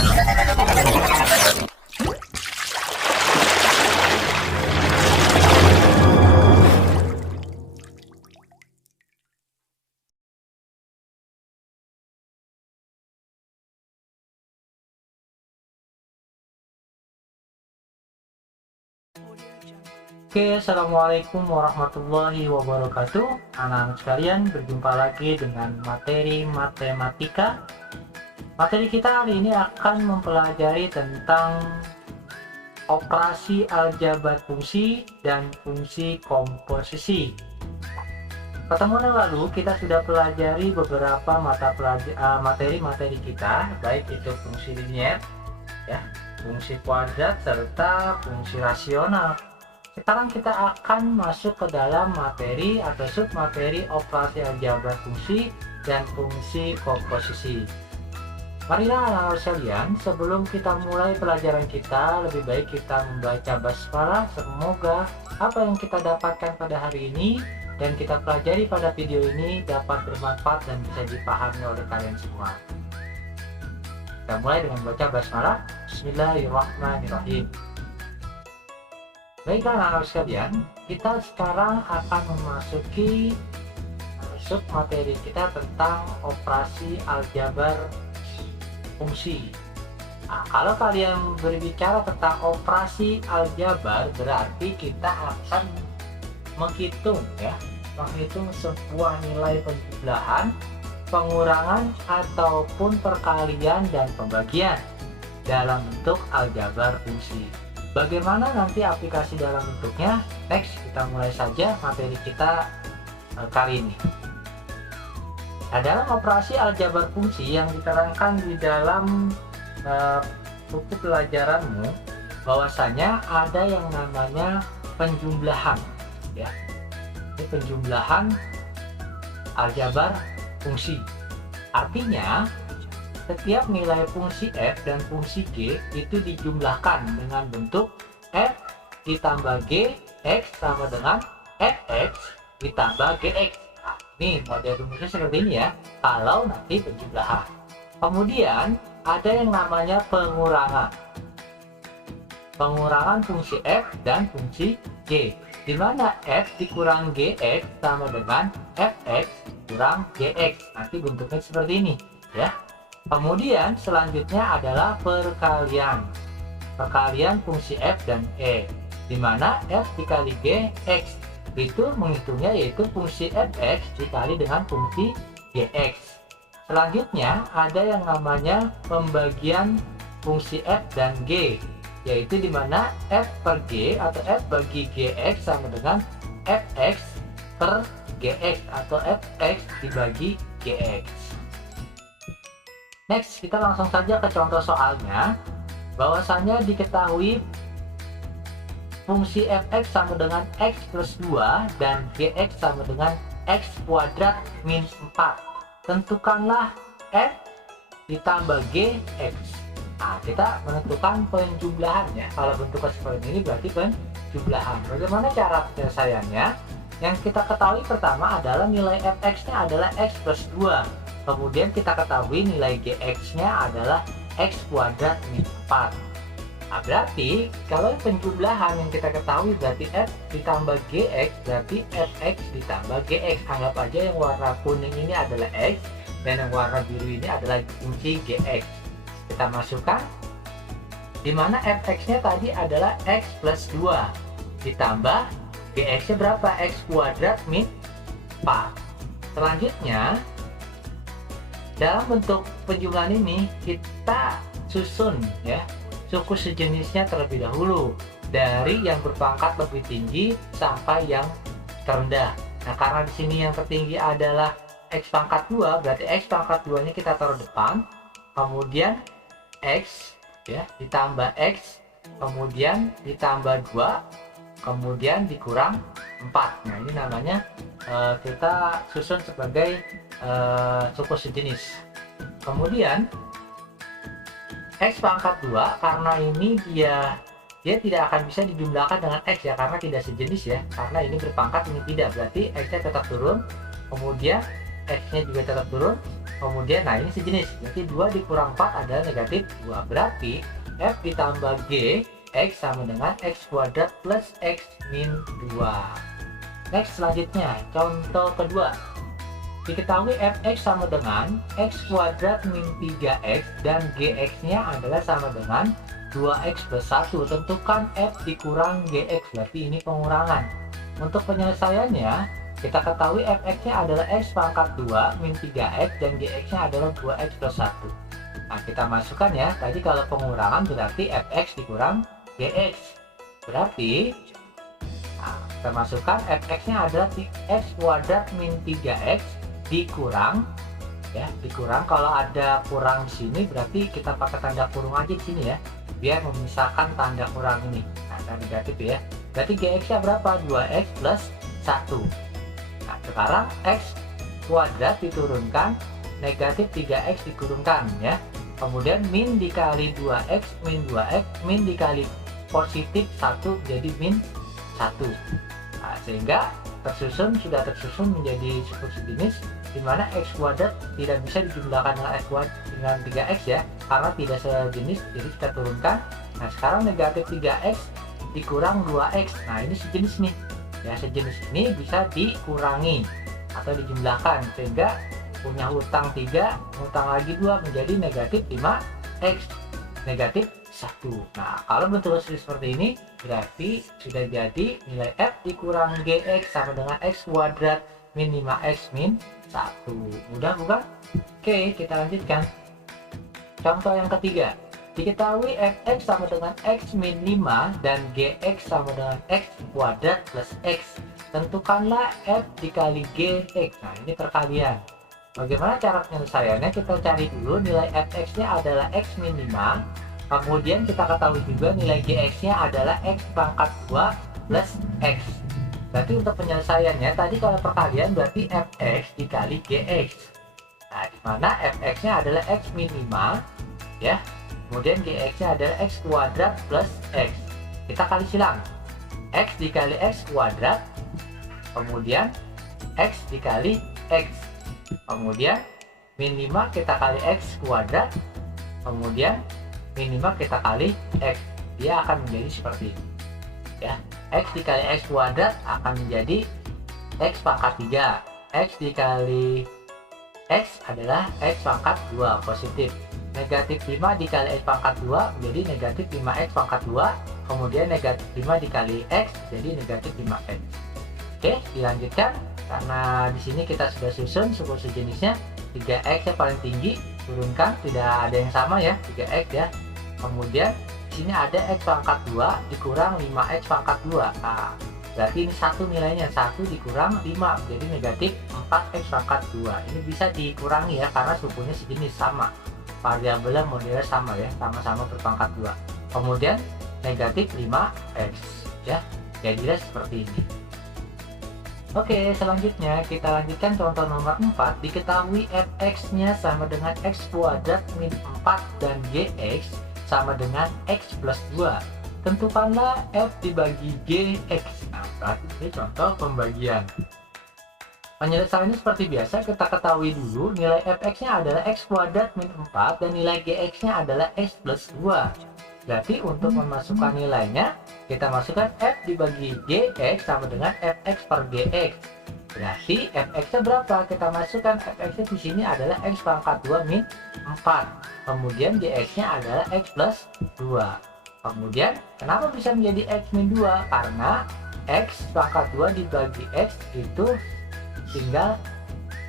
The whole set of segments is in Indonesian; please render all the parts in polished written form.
Oke, assalamualaikum warahmatullahi wabarakatuh. Anak-anak sekalian, berjumpa lagi dengan materi matematika. Materi kita hari ini akan mempelajari tentang operasi aljabar fungsi dan fungsi komposisi. Pertemuan yang lalu kita sudah pelajari beberapa materi-materi kita, baik itu fungsi linier, ya, fungsi kuadrat serta fungsi rasional. Sekarang kita akan masuk ke dalam materi atau submateri operasi aljabar fungsi dan fungsi komposisi. Marilah anak-anak sekalian, sebelum kita mulai pelajaran kita, lebih baik kita membaca basmalah. Semoga apa yang kita dapatkan pada hari ini dan kita pelajari pada video ini dapat bermanfaat dan bisa dipahami oleh kalian semua. Kita mulai dengan baca basmalah. Bismillahirrahmanirrahim. Baiklah anak-anak sekalian, kita sekarang akan memasuki submateri kita tentang operasi aljabar fungsi. Nah, kalau kalian berbicara tentang operasi aljabar, berarti kita akan menghitung sebuah nilai penjumlahan, pengurangan ataupun perkalian dan pembagian dalam bentuk aljabar fungsi. Bagaimana nanti aplikasi dalam bentuknya? Next, kita mulai saja materi kita kali ini. Nah, dalam operasi aljabar fungsi yang diterangkan di dalam buku pelajaranmu, bahwasanya ada yang namanya penjumlahan, ya. Ini penjumlahan aljabar fungsi. Artinya setiap nilai fungsi f dan fungsi g itu dijumlahkan dengan bentuk f ditambah g, x sama dengan fx ditambah gx. Nah, ini model rumusnya seperti ini ya, kalau nanti penjumlahan. Kemudian ada yang namanya pengurangan. Pengurangan fungsi f dan fungsi g, di mana f dikurang gx sama dengan fx kurang gx. Nanti bentuknya seperti ini ya. Kemudian selanjutnya adalah perkalian. Perkalian fungsi f dan e, di mana f dikali g, x. Itu menghitungnya yaitu fungsi fx dikali dengan fungsi gx. Selanjutnya ada yang namanya pembagian fungsi f dan g, yaitu di mana f per g atau f bagi gx sama dengan fx per gx atau fx dibagi gx. Next, kita langsung saja ke contoh soalnya. Bahwasanya diketahui fungsi fx sama dengan x plus 2 dan gx sama dengan x kuadrat min 4. Tentukanlah f ditambah gx. Nah, kita menentukan penjumlahannya. Kalau bentuknya seperti ini berarti penjumlahan. Bagaimana cara penyelesaiannya? Yang kita ketahui pertama adalah nilai fx-nya adalah x plus 2. Kemudian kita ketahui nilai gx-nya adalah x kuadrat min 4. Nah, berarti kalau penjumlahan yang kita ketahui berarti f ditambah gx berarti fx ditambah gx. Anggap aja yang warna kuning ini adalah x dan yang warna biru ini adalah fungsi gx. Kita masukkan, di mana fx-nya tadi adalah x plus 2 ditambah gx-nya berapa? X kuadrat min 4. Selanjutnya dalam bentuk penjumlahan ini kita susun ya suku sejenisnya terlebih dahulu dari yang berpangkat lebih tinggi sampai yang terendah. Nah, karena di sini yang tertinggi adalah x pangkat 2, berarti x pangkat 2 nya kita taruh depan, kemudian x ya ditambah x, kemudian ditambah 2, kemudian dikurang 4. Nah, ini namanya kita susun sebagai suku sejenis. Kemudian x pangkat 2, karena ini dia tidak akan bisa dijumlahkan dengan x ya, karena tidak sejenis ya, karena ini berpangkat ini tidak, berarti x nya tetap turun, kemudian x nya juga tetap turun, kemudian nah ini sejenis, berarti 2 dikurang 4 adalah negatif 2, berarti f ditambah g x sama dengan x kuadrat plus x min 2. Next, selanjutnya contoh kedua, diketahui fx sama dengan x kuadrat min 3x dan gx nya adalah sama dengan 2x plus 1. Tentukan f dikurang gx, berarti ini pengurangan. Untuk penyelesaiannya, kita ketahui fx-nya adalah x pangkat 2 min 3x dan gx-nya adalah 2x plus 1. Nah, kita masukkan ya, tadi kalau pengurangan berarti fx dikurang gx. Berarti, nah, kita masukkan fx-nya adalah x kuadrat min 3x dikurang, ya, dikurang. Kalau ada kurang di sini berarti kita pakai tanda kurung aja di sini ya, biar memisahkan tanda kurang ini. Nah, tanda negatif ya. Berarti gx-nya berapa? 2x plus 1. Nah, sekarang x kuadrat diturunkan, negatif 3x dikurungkan ya. Kemudian min dikali 2x min 2x, min dikali positif 1 jadi min 1. Nah, sehingga sudah tersusun menjadi suku sejenis di mana x kuadrat tidak bisa dijumlahkan dengan x kuadrat dengan 3x ya, karena tidak sejenis, jadi kita turunkan. Nah, sekarang negatif 3x dikurang 2x, nah ini sejenis nih ya, sejenis ini bisa dikurangi atau dijumlahkan sehingga punya hutang 3, hutang lagi 2 menjadi negatif 5x, negatif 1. Nah, kalau bentuk seperti ini berarti sudah jadi nilai f dikurang gx sama dengan x kuadrat min 5x min 1. Mudah bukan? Oke, kita lanjutkan. Contoh yang ketiga, diketahui fx sama dengan x min 5 dan gx sama dengan x kuadrat plus x. Tentukanlah f dikali gx. Nah, ini perkalian. Bagaimana cara penyelesaiannya? Kita cari dulu nilai fx-nya adalah x min 5. Kemudian kita ketahui juga nilai gx-nya adalah x pangkat 2 plus x. Berarti untuk penyelesaiannya tadi kalau perkalian berarti fx dikali gx. Nah, di mana fx-nya adalah x min 5 ya. Kemudian gx-nya adalah x kuadrat plus x. Kita kali silang. X dikali x kuadrat, kemudian x dikali x. Kemudian min 5 kita kali x kuadrat, kemudian min 5 kita kali x. Dia akan menjadi seperti ini ya. X dikali x kuadrat akan menjadi x pangkat 3. X dikali x adalah x pangkat 2 positif. Negatif 5 dikali x pangkat 2 menjadi negatif 5x pangkat 2. Kemudian negatif 5 dikali x jadi negatif 5x. Oke, dilanjutkan. Karena di sini kita sudah susun suku sejenisnya, 3x yang paling tinggi, turunkan, tidak ada yang sama ya, 3x ya. Kemudian di sini ada x pangkat 2 dikurang 5x pangkat 2. Nah, berarti ini satu nilainya, 1 dikurang 5 jadi negatif 4x pangkat 2. Ini bisa dikurangi ya karena sukunya sejenis sama, variabelnya modelnya sama ya, sama-sama berpangkat 2. Kemudian negatif 5x ya, jadilah seperti ini. Oke, selanjutnya kita lanjutkan contoh nomor 4. Diketahui fx-nya sama dengan x kuadrat min 4 dan gx sama dengan x plus 2. Tentukanlah f dibagi gx. Nah, berarti ini contoh pembagian. Penyelesaiannya seperti biasa, kita ketahui dulu nilai fx-nya adalah x kuadrat min 4 dan nilai gx-nya adalah x plus 2. Berarti untuk memasukkan nilainya, kita masukkan f dibagi gx sama dengan fx per gx. Berarti fx-nya berapa? Kita masukkan fx-nya di sini adalah x pangkat 2 min 4. Kemudian gx-nya adalah x plus 2. Kemudian kenapa bisa menjadi x min 2? Karena x pangkat 2 dibagi x itu tinggal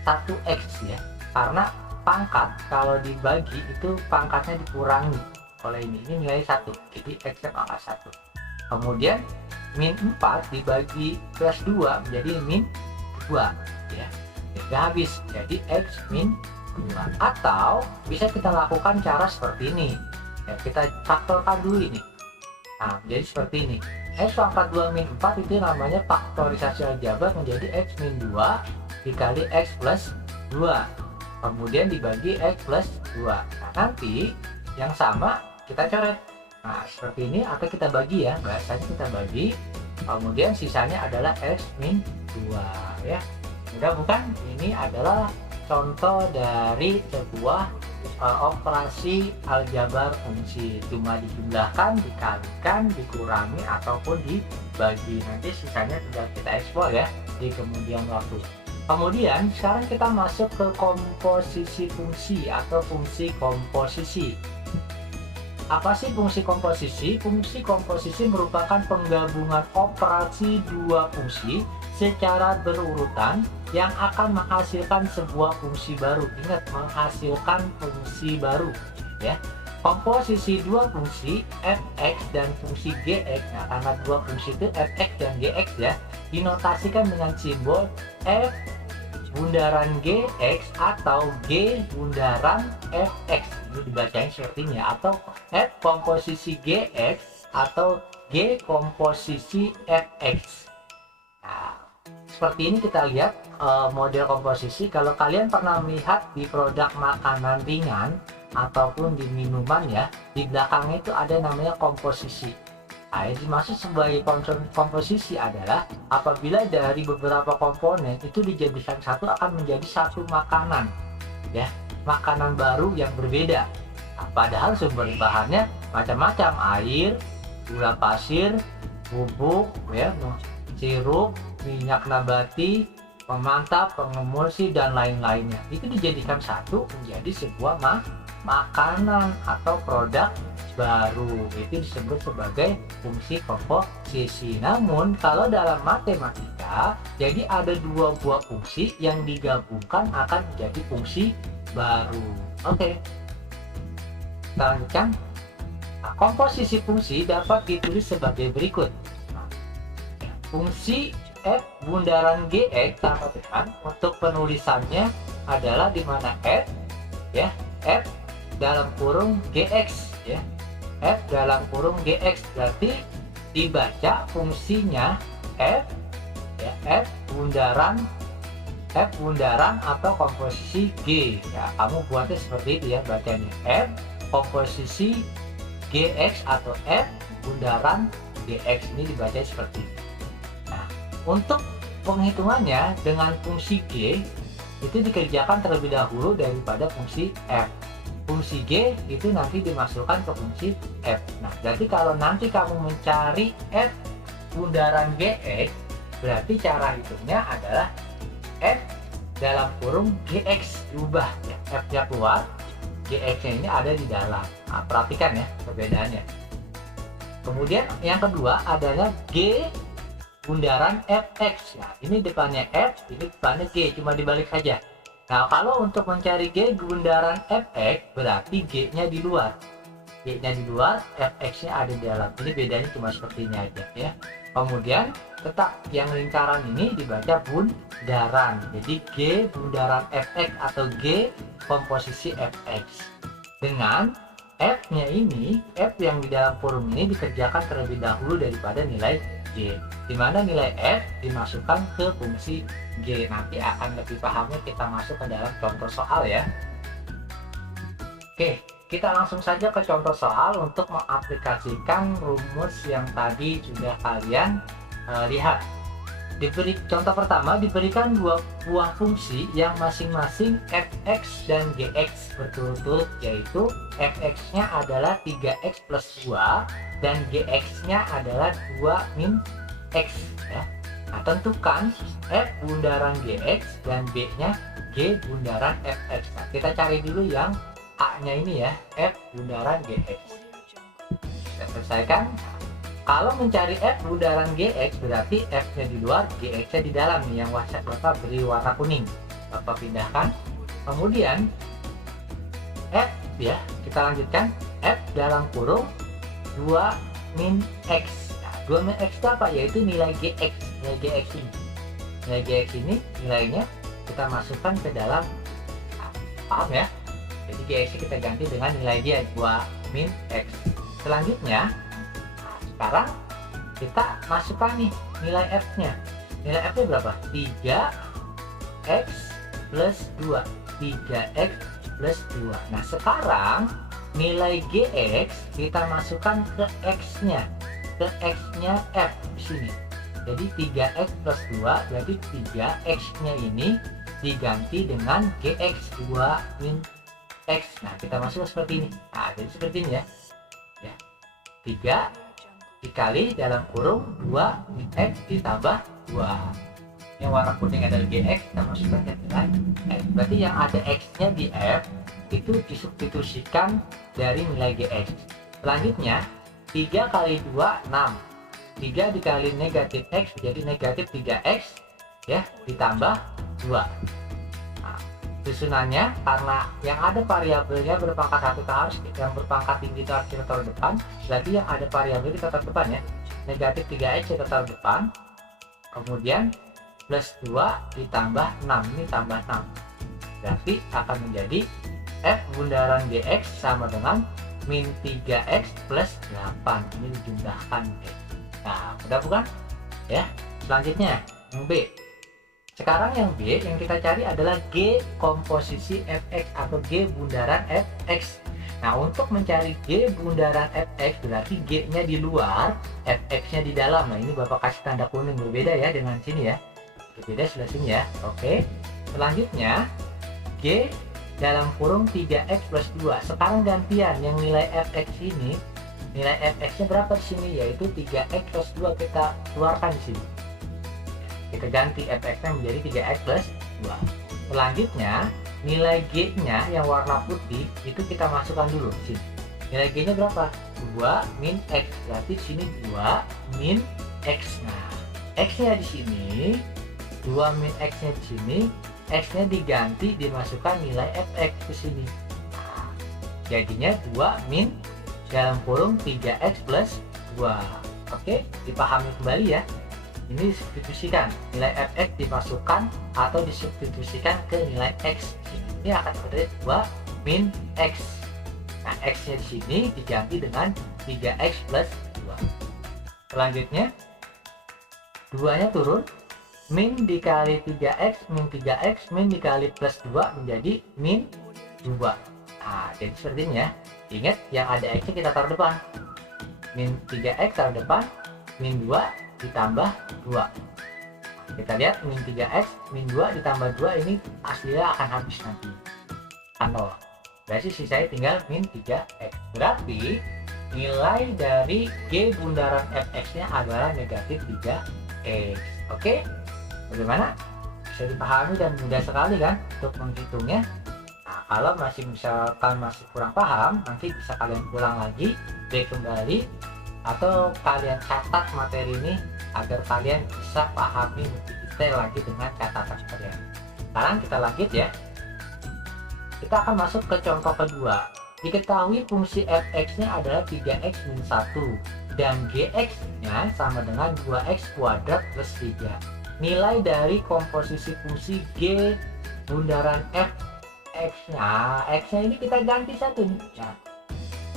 1x ya. Karena pangkat kalau dibagi itu pangkatnya dikurangi oleh ini nilai 1, jadi x nya pangkat 1. Kemudian min 4 dibagi plus 2 menjadi min 2 ya, sehingga habis jadi x min 2. Atau bisa kita lakukan cara seperti ini ya, kita faktorkan dulu ini. Nah, jadi seperti ini, x pangkat 2 min 4 itu namanya faktorisasi aljabar menjadi x min 2 dikali x plus 2 kemudian dibagi x plus 2. Nah, nanti yang sama kita coret. Nah, seperti ini, atau kita bagi ya, bahasanya kita bagi, kemudian sisanya adalah x min 2 ya. Mudah bukan? Ini adalah contoh dari sebuah operasi aljabar fungsi, cuma dijumlahkan, dikalikan, dikurangi ataupun dibagi. Nanti sisanya tinggal kita eksplor ya di kemudian waktu. Kemudian sekarang kita masuk ke komposisi fungsi atau fungsi komposisi. Apa sih fungsi komposisi? Fungsi komposisi merupakan penggabungan operasi dua fungsi secara berurutan yang akan menghasilkan sebuah fungsi baru. Ingat, menghasilkan fungsi baru ya. Komposisi dua fungsi f(x) dan fungsi gx. Nah, karena dua fungsi itu f(x) dan gx ya, dinotasikan dengan simbol f bundaran gx atau g bundaran fx. Ini dibacain seperti ini ya, atau f komposisi gx atau g komposisi fx. Nah, seperti ini kita lihat model komposisi. Kalau kalian pernah melihat di produk makanan ringan ataupun di minuman ya, di belakangnya itu ada namanya komposisi. Nah, yang dimaksud sebagai komposisi adalah apabila dari beberapa komponen itu dijadikan satu akan menjadi satu makanan ya, makanan baru yang berbeda. Nah, padahal sumber bahannya macam-macam, air, gula pasir, bubuk ya, sirup, minyak nabati, pemantap, pengemulsi dan lain-lainnya. Itu dijadikan satu menjadi sebuah makanan atau produk baru. Itu disebut sebagai fungsi komposisi. Namun kalau dalam matematika, jadi ada dua buah fungsi yang digabungkan akan menjadi fungsi baru. Oke, kita lanjutkan. Nah, komposisi fungsi dapat ditulis sebagai berikut. Fungsi f bundaran gx sama dengan, untuk penulisannya adalah di mana f ya, f dalam kurung gx ya, f dalam kurung gx, berarti dibaca fungsinya f ya, f bundaran atau komposisi g ya. Kamu buatnya seperti itu ya bacanya, f komposisi gx atau f bundaran gx. Ini dibaca seperti itu. Nah, untuk penghitungannya dengan fungsi g itu dikerjakan terlebih dahulu daripada fungsi f. Fungsi g itu nanti dimasukkan ke fungsi f. Nah, berarti kalau nanti kamu mencari f bundaran gx, berarti cara hitungnya adalah f dalam kurung gx diubah ya, f-nya keluar, gx-nya ini ada di dalam. Nah, perhatikan ya perbedaannya. Kemudian yang kedua adalah g bundaran fx. Nah, ini depannya f, ini depannya g, cuma dibalik saja. Nah, kalau untuk mencari g bundaran fx, berarti g-nya di luar. G-nya di luar, fx-nya ada di dalam. Ini bedanya cuma seperti ini aja ya. Kemudian tetap yang lingkaran ini dibaca bundaran. Jadi g bundaran fx atau g komposisi fx. Dengan f-nya ini, f yang di dalam kurung ini dikerjakan terlebih dahulu daripada nilai g, di mana nilai f dimasukkan ke fungsi g. Nanti akan lebih pahamnya kita masuk ke dalam contoh soal ya. Oke, kita langsung saja ke contoh soal untuk mengaplikasikan rumus yang tadi sudah kalian lihat. Contoh pertama, diberikan dua buah fungsi yang masing-masing fx dan gx berturut-turut, yaitu fx-nya adalah 3x plus 2 dan gx-nya adalah 2 min x ya. Nah, tentukan f bundaran gx dan b-nya g bundaran fx. Nah, kita cari dulu yang a-nya ini ya, f bundaran gx. Kita selesaikan. Kalau mencari f bundaran gx, berarti f-nya di luar, gx-nya di dalam nih, yang Bapak beri warna kuning. Bapak pindahkan. Kemudian f ya, kita lanjutkan, f dalam kurung 2 min x. Nah, 2 min x itu apa? Yaitu nilai gx. Nilai gx ini. Nilai gx ini nilainya kita masukkan ke dalam, paham ya? Jadi gx kita ganti dengan nilai dia 2 min x. Selanjutnya, sekarang kita masukkan nih nilai f-nya. Nilai f-nya berapa? 3x plus 2. 3x plus 2. Nah, sekarang nilai gx kita masukkan ke x-nya. Ke x-nya f di sini. Jadi 3x plus 2 berarti 3x-nya ini diganti dengan gx 2 min x. Nah, kita masuk seperti ini. Nah, jadi seperti ini ya. 3 dikali dalam kurung 2 min x ditambah 2. Yang warna kuning adalah gx, kita masukkan ke nilai x. Berarti yang ada x-nya di f itu disubstitusikan dari nilai gx. Selanjutnya 3 kali 2 6. 3 dikali negatif x jadi negatif 3x ya, ditambah 2. Nah, susunannya karena yang ada variabelnya berpangkat 1 harus yang berpangkat tinggi itu harus kita taruh depan, berarti yang ada variabel kita taruh depan ya. Negatif 3x kita taruh depan, kemudian plus 2 ditambah 6, ini tambah 6, berarti akan menjadi f bundaran gx sama dengan min 3x plus 8. Ini dijumlahkan. Nah, mudah bukan? Ya. Selanjutnya yang B. Sekarang yang B yang kita cari adalah G komposisi fx atau G bundaran fx. Nah, untuk mencari G bundaran fx berarti G-nya di luar, fx-nya di dalam. Nah, ini Bapak kasih tanda kuning, berbeda ya dengan sini ya. Berbeda sebelah sini ya. Oke. Selanjutnya G dalam kurung 3x plus 2. Sekarang gantian yang nilai fx ini, nilai fx-nya berapa di sini? Yaitu 3x plus 2 kita keluarkan di sini. Kita ganti fx-nya menjadi 3x plus 2. Selanjutnya nilai g-nya yang warna putih itu kita masukkan dulu di sini. Nilai g-nya berapa? 2 min x. Berarti di sini 2 min x. Nah, x-nya di sini 2 min x-nya di sini, x-nya diganti dimasukkan nilai fx ke sini. Nah, jadinya 2 min dalam kurung 3x plus 2. Oke, dipahami kembali ya. Ini disubstitusikan, nilai fx dimasukkan atau disubstitusikan ke nilai x. Ini akan seperti 2 min x. Nah, x-nya di sini diganti dengan 3x plus 2. Selanjutnya 2-nya turun, min dikali 3x min 3x min dikali plus 2 menjadi min 2. Nah, jadi seperti ini ya. Ingat yang ada x-nya kita taruh depan. Min 3x taruh depan, min 2 ditambah 2. Kita lihat min 3x min 2 ditambah 2 ini hasilnya akan habis nanti. Kan 0. Berarti sisanya tinggal min 3x. Berarti nilai dari G bundaran fx-nya adalah negatif 3x. Oke? Bagaimana? Bisa dipahami dan mudah sekali kan untuk menghitungnya. Nah, kalau misalkan masih kurang paham, nanti bisa kalian ulang lagi, break kembali, atau kalian catat materi ini agar kalian bisa pahami lebih detail lagi dengan catatan kalian. Sekarang kita lanjut ya. Kita akan masuk ke contoh kedua. Diketahui fungsi fx-nya adalah 3x min 1 dan gx-nya sama dengan 2x kuadrat plus 3. Nilai dari komposisi fungsi G bundaran fx-nya, x-nya ini kita ganti 1 nih. Nah,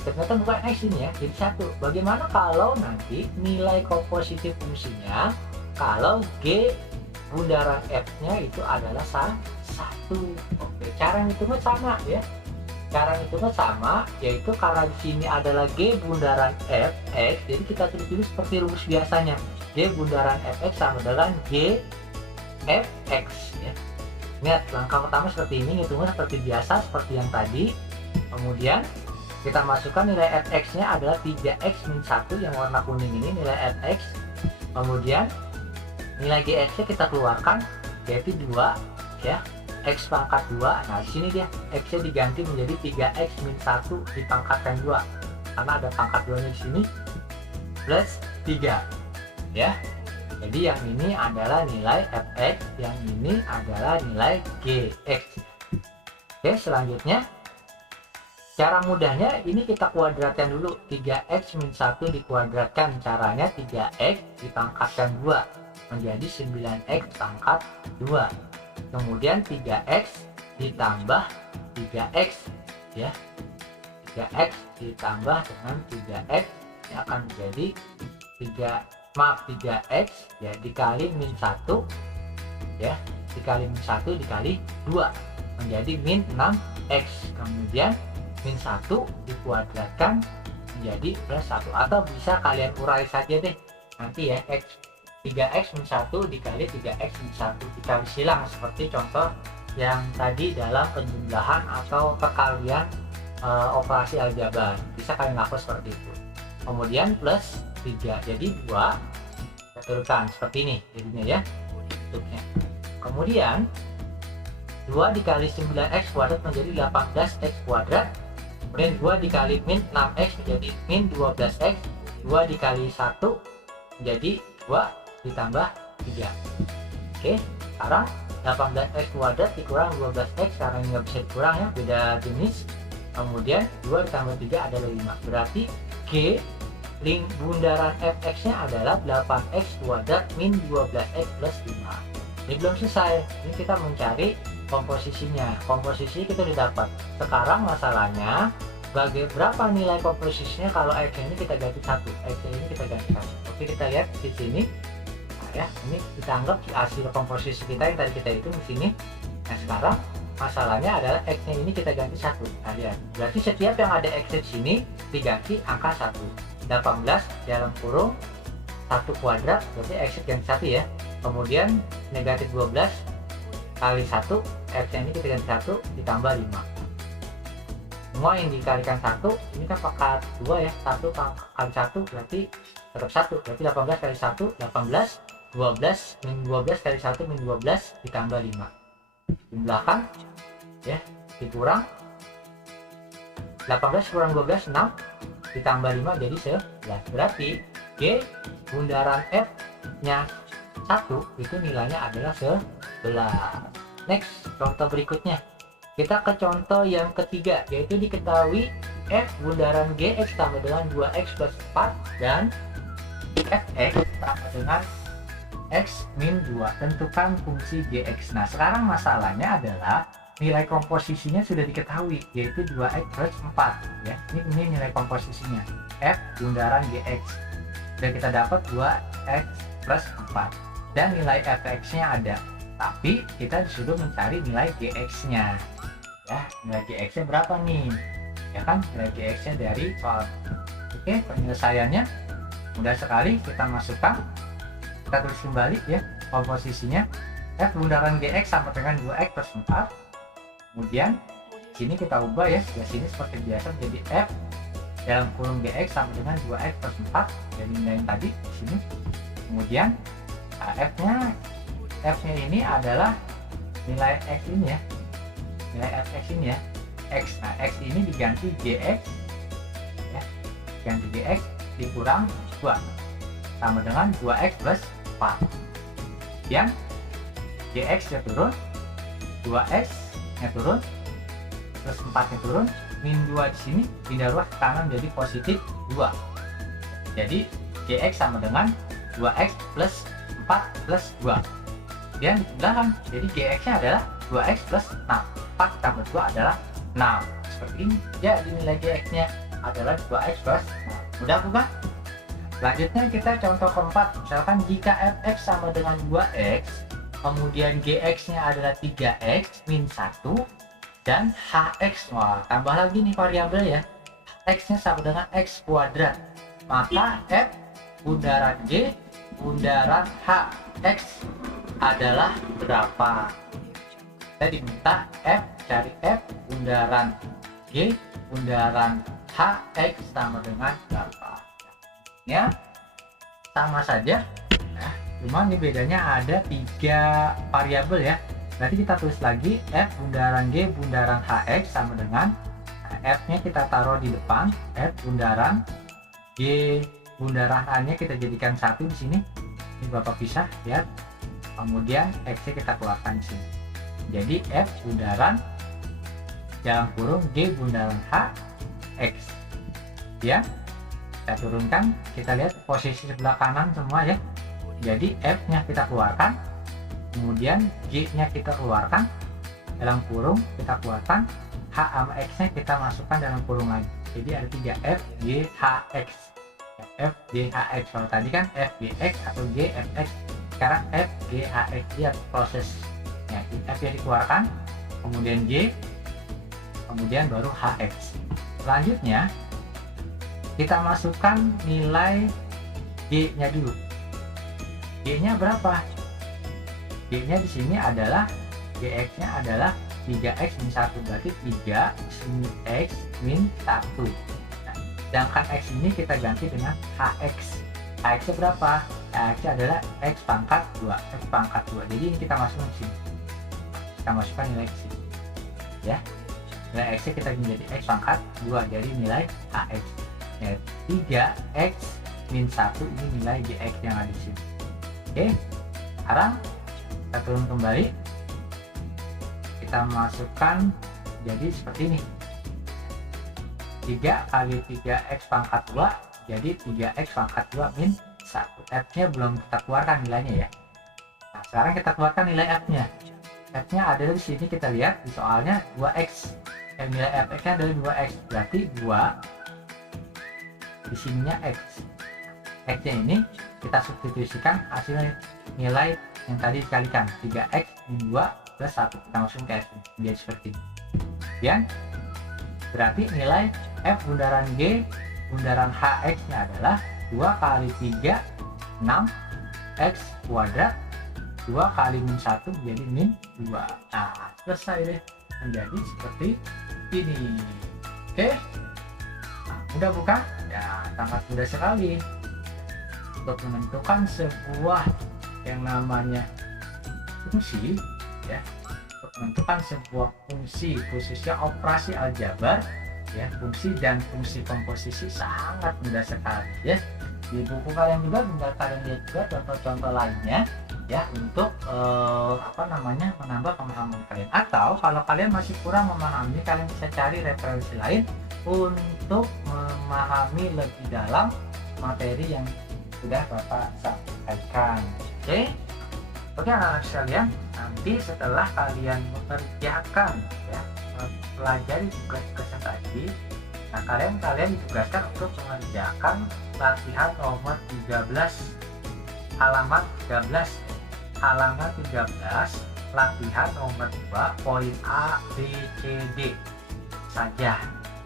ternyata bukan x ini ya, jadi 1. Bagaimana kalau nanti nilai komposisi fungsinya kalau G bundaran f-nya itu adalah 1? Oke, cara ngitungnya sama ya. Cara ngitungnya sama, yaitu karena di sini adalah G bundaran fx, jadi kita tulis seperti rumus biasanya. G bundaran fx sama dengan G fx ya. Lihat, langkah pertama seperti ini, ngitungnya seperti biasa, seperti yang tadi. Kemudian kita masukkan nilai fx-nya adalah 3x min 1 yang warna kuning ini, nilai fx. Kemudian nilai gx-nya kita keluarkan, yaitu 2 ya, x pangkat 2. Nah, di sini dia x-nya diganti menjadi 3x min 1 dipangkatkan 2. Karena ada pangkat 2-nya di sini plus 3. Ya. Jadi yang ini adalah nilai fx, yang ini adalah nilai gx. Oke, selanjutnya cara mudahnya ini kita kuadratkan dulu. 3x min 1 dikuadratkan, caranya 3x dipangkatkan 2 menjadi 9x pangkat 2. Kemudian 3x ditambah 3x ya. 3x ditambah dengan 3x yang akan menjadi 3x ya dikali min 1 ya, dikali min 1 dikali 2 menjadi min 6x. Kemudian min 1 dikuadratkan menjadi plus 1, atau bisa kalian urai saja deh nanti ya, x 3x min 1 dikali 3x min 1 dikali silang seperti contoh yang tadi dalam penjumlahan atau perkalian operasi aljabar. Bisa kalian lakukan seperti itu. Kemudian plus 3, jadi 2 kita turunkan seperti ini jadinya ya bentuknya. Kemudian 2 dikali 9x kuadrat menjadi 18x kuadrat. Kemudian 2 dikali min 6x menjadi min 12x. 2 dikali 1 menjadi 2 ditambah 3. Oke, sekarang 18x kuadrat dikurang 12x karena ini nggak bisa dikurang ya, beda jenis. Kemudian 2 ditambah 3 adalah 5. Berarti G bundaran fx nya adalah 8x kuadrat min 12x plus 5. Ini belum selesai, ini kita mencari komposisinya. Komposisi kita didapat. Sekarang masalahnya berapa nilai komposisinya kalau x ini kita ganti 1, x ini kita ganti 1. Oke, kita lihat di sini. Nah, ya, ini kita anggap hasil komposisi kita yang tadi kita hitung di sini. Nah, sekarang masalahnya adalah x nya ini kita ganti 1. Nah, lihat. Berarti setiap yang ada x di sini diganti angka 1. 18 dalam kurung 1 kuadrat berarti x ganti 1 ya. Kemudian negatif 12 kali 1, x nya ini kita ganti 1 ditambah 5. Semua yang dikalikan 1 ini kan pangkat 2 ya, 1 kali 1 berarti tetap 1, berarti 18 kali 1 18, 12 min 12 kali 1 min 12 ditambah 5. Jumlahkan ya, dikurang 18 kurang 12 6 ditambah 5 jadi 11. Berarti G bundaran F nya 1 itu nilainya adalah 11. Next, contoh berikutnya. Kita ke contoh yang ketiga, yaitu diketahui F bundaran Gx sama dengan 2x plus 4 dan Fx sama dengan x min 2. Tentukan fungsi Gx. Nah, sekarang masalahnya adalah nilai komposisinya sudah diketahui, yaitu 2x plus 4 ya. Ini nilai komposisinya F bundaran Gx. Dan kita dapat 2x plus 4 dan nilai fx nya ada, tapi kita disuruh mencari nilai Gx nya ya. Nilai Gx nya berapa nih ya kan, nilai Gx nya dari soal. Oke, penyelesaiannya mudah sekali, kita masukkan, kita tulis kembali ya komposisinya. F bundaran Gx sama dengan 2x plus 4. Kemudian sini kita ubah ya, sebelah sini seperti biasa menjadi F dalam kurung Gx sama dengan 2x plus 4 dari nilai yang tadi di sini. Kemudian F nya ini adalah nilai x ini ya, nilai fx ini ya, x. Nah, x ini diganti Gx ya, ganti Gx dikurang 2 sama dengan 2x plus 4. Yang Gx nya turun, 2x nya turun, plus 4 nya turun, min 2 di sini pindah ruas ke kanan jadi positif 2. Jadi Gx sama dengan 2x plus 4 plus 2. Kemudian dipindahkan, jadi Gx nya adalah 2x plus 6. 4 tambah 2 adalah 6. Seperti ini. Jadi nilai Gx nya adalah 2x plus 6. Mudah bukan? Selanjutnya kita contoh keempat. Misalkan jika fx sama dengan 2x, kemudian Gx nya adalah 3x min 1 dan hx. Wah, tambah lagi nih variabel ya, x nya sama dengan x kuadrat. Maka f bundaran G bundaran hx adalah berapa? Kita diminta cari f bundaran G bundaran hx sama dengan berapa ya. Sama saja. Nah, cuma ini bedanya ada 3 variabel ya. Berarti kita tulis lagi f bundaran G bundaran hx sama dengan, f nya kita taruh di depan, f bundaran G bundaran h nya kita jadikan 1 di sini. Ini Bapak pisah ya. Kemudian x nya kita keluarkan di sini. Jadi f bundaran dalam kurung G bundaran h x ya. Kita turunkan, kita lihat posisi sebelah kanan semua ya. Jadi f nya kita keluarkan, kemudian G nya kita keluarkan dalam kurung, kita keluarkan, H sama X nya kita masukkan dalam kurung lagi. Jadi ada 3 F G H X. F G H X, kalau tadi kan F G X atau G F X, sekarang F G H X. Lihat prosesnya, F nya dikeluarkan, kemudian G, kemudian baru H X. Selanjutnya kita masukkan nilai G nya dulu. G-nya berapa? G-nya di sini adalah Gx-nya adalah 3x min 1, berarti 3x min 1. Nah, sedangkan x ini kita ganti dengan hx. Hx-nya berapa? Hx-nya adalah x pangkat 2. X pangkat 2. Jadi ini kita masukkan ke sini. Kita masukkan nilai x ini. Ya. Nilai x-nya kita menjadi x pangkat 2. Jadi nilai hx. Ya, 3x min 1 ini nilai gx yang ada di sini. Oke. Sekarang kita turun kembali. Kita masukkan jadi seperti ini. 3 kali 3x pangkat 2 jadi 3x pangkat 2 min 1. F-nya belum kita keluarkan nilainya ya. Nah, sekarang kita keluarkan nilai F-nya. F-nya ada di sini, kita lihat di soalnya 2x. Nilai F-nya adalah 2x, berarti 2 di sininya x. X-nya ini kita substitusikan hasilnya nilai yang tadi dikalikan 3x min 2 plus 1, kita masukkan ke F menjadi seperti ini. Kemudian berarti nilai F bundaran G bundaran HX nya adalah 2 kali 3 6 x kuadrat 2 kali min 1 menjadi min 2. Nah, selesai deh, menjadi seperti ini. Oke, nah, mudah bukan? Ya, sangat mudah sekali untuk menentukan sebuah yang namanya fungsi, ya, untuk menentukan sebuah fungsi khususnya operasi aljabar, ya, fungsi dan fungsi komposisi sangat mudah sekali ya. Di buku kalian juga bisa kalian lihat juga contoh-contoh lainnya ya, untuk menambah pemahaman kalian. Atau kalau kalian masih kurang memahami, kalian bisa cari referensi lain untuk memahami lebih dalam materi yang sudah Bapak sampaikan. Oke anak-anak sekalian, nanti setelah kalian mengerjakan ya, pelajari tugas-tugas yang tadi, nah kalian ditugaskan untuk mengerjakan latihan nomor 13 halaman 13 latihan nomor 2 poin A, B, C, D saja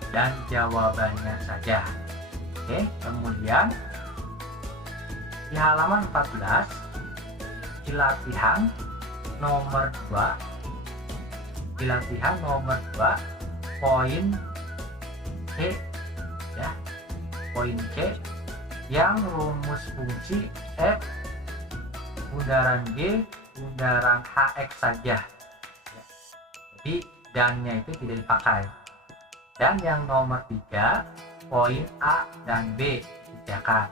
dan jawabannya saja. Oke, kemudian di halaman 14 di latihan nomor 2 poin C ya, poin C yang rumus fungsi F bundaran G bundaran HX saja ya. Jadi dannya itu tidak dipakai. Dan yang nomor 3 poin A dan B dikerjakan.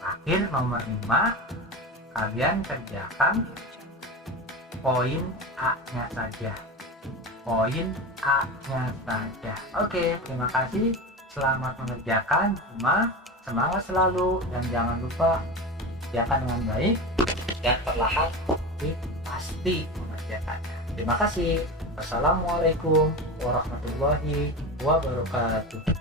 Akhir nomor 5 kalian kerjakan poin A-nya saja. Poin A-nya saja. Oke, terima kasih. Selamat mengerjakan. Semangat selalu dan jangan lupa kerjakan dengan baik dan perlahan tapi pasti mengerjakannya. Terima kasih. Wassalamualaikum warahmatullahi wabarakatuh.